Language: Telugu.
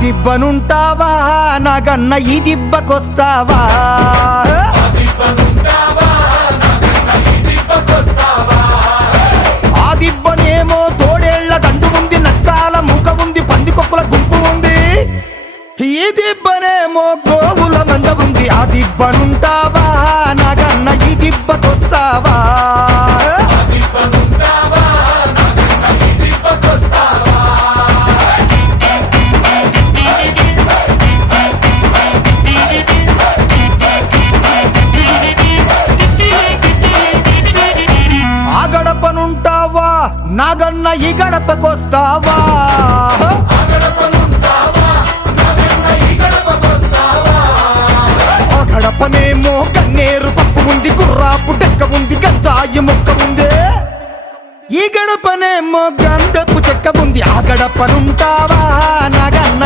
దిబ్బనుంటావా నాగన్న ఈ దిబ్బకొస్తావా ఆ దిబ్బనేమో తోడేళ్ల దండు ఉంది నష్టాల మూక ఉంది పందికొక్కుల గుంపు ఉంది ఈ దిబ్బనేమో గోవుల మంద ఉంది ఆ దిబ్బనుంటావా నాగన్న ఈ దిబ్బకొస్తావా ఆ గడపనుంటావా నాగన్న ఈ గడపకొస్తావా ఆ గడపనేమో కన్నేరు పప్పు ఉంది కుర్రాపు డెక్క ఉంది గంజాయి మొక్క ఉంది ఈ గడపనేమో గంధపు చెక్క ఉంది ఆ గడపనుంటావా నాగన్న